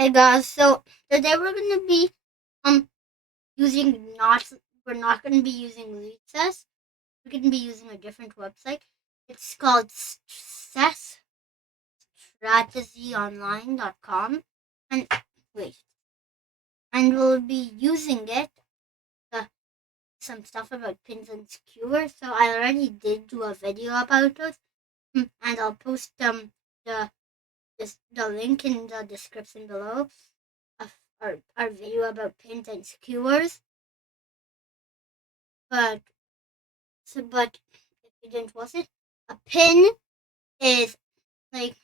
Hey guys, so today we're gonna be um using not we're not gonna be using Litzes. We're gonna be using a different website. It's called successstrategyonline.com, and wait, and we'll be using it uh, some stuff about pins and skewers. So I already did do a video about it, and I'll post the the link in the description below of our video about pins and skewers. But but if you didn't watch it, a pin is like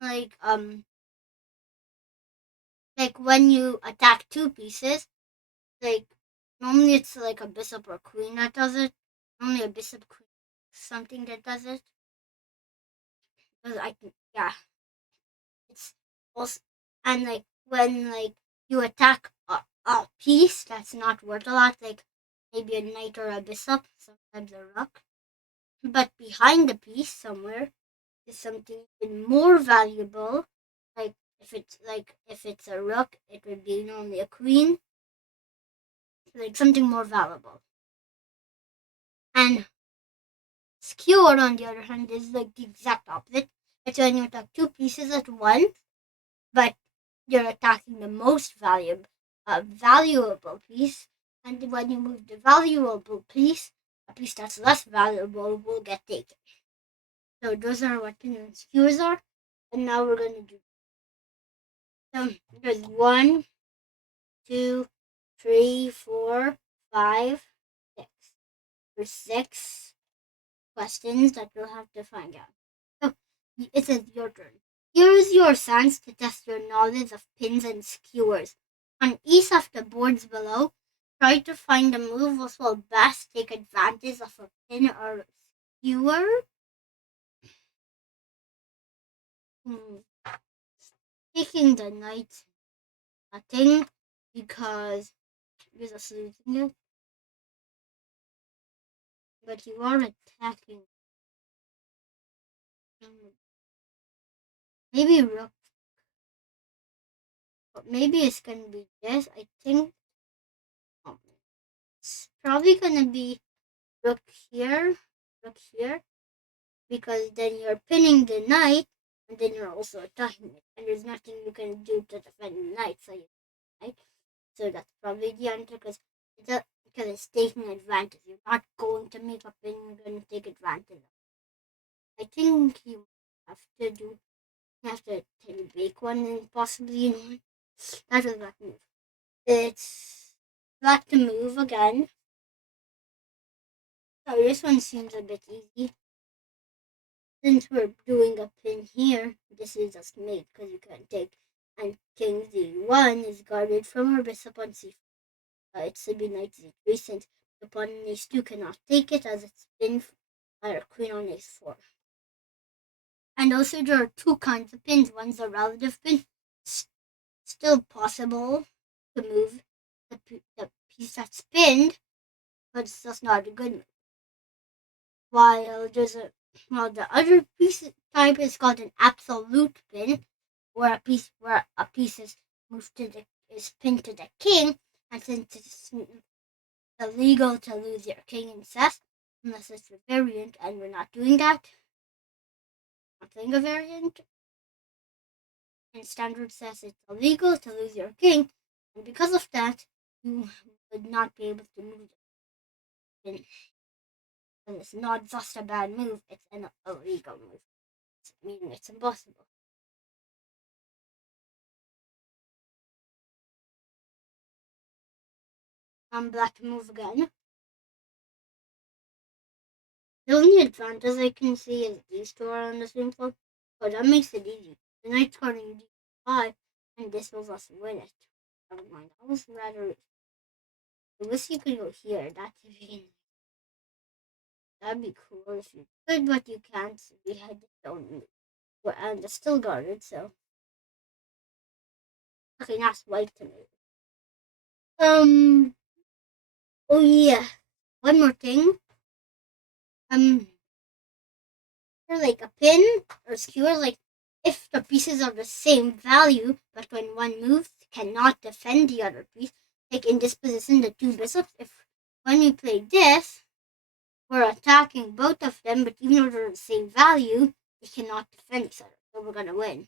like um like when you attack two pieces. Like normally it's like a bishop or queen that does it. Only a bishop queen something that does it. But I can yeah, it's also and like when like you attack a piece that's not worth a lot, like maybe a knight or a bishop, sometimes a rook. But behind the piece somewhere is something even more valuable. If it's a rook, it would be normally a queen, like something more valuable. And skewer, on the other hand, is like the exact opposite. It's when you attack two pieces at once, but you're attacking the most valuable piece. And when you move the valuable piece, a piece that's less valuable will get taken. So those are what pins and skewers are. And now we're gonna do. So there's 1, 2, 3, 4, 5, 6. There's 6 questions that you'll have to find out. So it says your turn. Here is your chance to test your knowledge of pins and skewers. On each of the boards below, try to find a move which will best take advantage of a pin or skewer. Hmm. Taking the knight, nothing, because you're just losing it. But you are attacking. Maybe rook. But maybe it's gonna be this. I think it's probably gonna be rook here, rook here, because then you're pinning the knight, and then you're also attacking it, and there's nothing you can do to defend the knight. So that's probably the answer because it's taking advantage. You're not going to make a pin. You're going to take advantage. I think you have to do. You have to take one and possibly that was black move. It's black to move again. So this one seems a bit easy. Since we're doing a pin here, this is just mate because you can't take. And king d1 is guarded from her bishop on c4. It should be knight z3 since the pawn on h2 cannot take it as it's pinned by our queen on h4. And also there are two kinds of pins. One's a relative pin. Still possible to move the piece that's pinned, but it's just not a good move. While the other piece type is called an absolute pin, where a piece is moved is pinned to the king, and since it's illegal to lose your king in chess unless it's a variant, and we're not doing that. Not playing a variant. And standard says it's illegal to lose your king, and because of that, you would not be able to move the king. And it's not just a bad move; it's an illegal move. Meaning it's impossible. I'm black to move again. The only advantage I can see is these two are on the same floor, but that makes it easy. The knight's guarding d5, and this will just win it. Never mind, I was rather. I wish you could go here. That'd be cool if you could, but you can't. So we had to don't move. And it's still guarded, so okay, now it's white to move. Um. Oh yeah. One more thing. For like a pin or skewer, like if the pieces are the same value, but when one moves, cannot defend the other piece, like in this position, the two bishops, if when we play this, we're attacking both of them, but even though they're the same value, they cannot defend each other. So we're gonna win.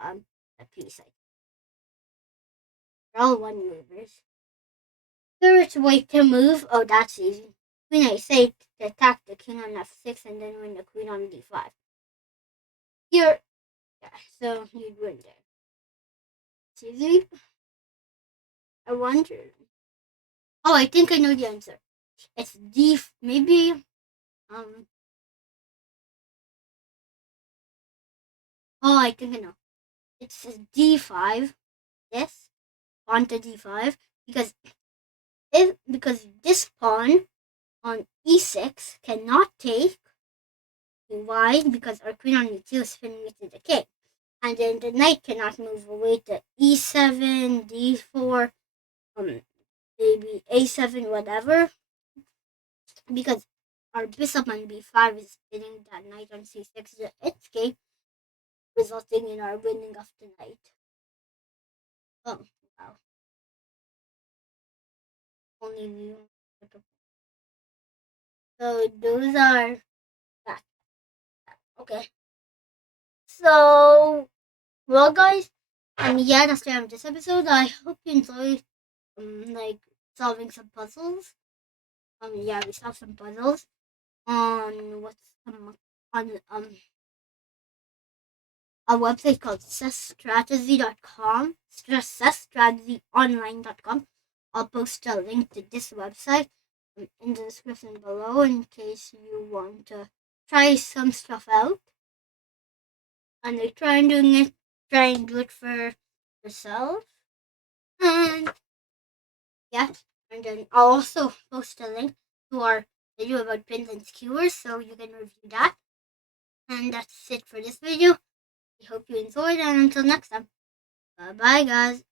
The piece. They're all one movers. Third way to move. Oh, that's easy. Queen a6 to attack the king on f6 and then win the queen on d5. Here, yeah, so you'd win there. It's easy. I wonder. Oh, I think I know the answer. It's d. Maybe. Um. Oh, I think I know. It's d5. Yes, pawn to d5 because this pawn on e6 cannot take. Why? Because our queen on e2 is spinning it to the king. And then the knight cannot move away to e7, d4, maybe a7, whatever, because our bishop on b5 is spinning that knight on c6 to escape, resulting in our winning of the knight. Oh, wow. Only we. So those are that. Okay. So, well, guys, yeah, that's the end of this episode. I hope you enjoyed, like solving some puzzles. Yeah, we solved some puzzles on a website called chessstrategy.com, chessstrategyonline.com. I'll post a link to this website in the description below in case you want to try some stuff out. And like try and do it for yourself. And yeah, and then I'll also post a link to our video about pins and skewers so you can review that. And that's it for this video. I hope you enjoyed, and until next time, bye bye, guys.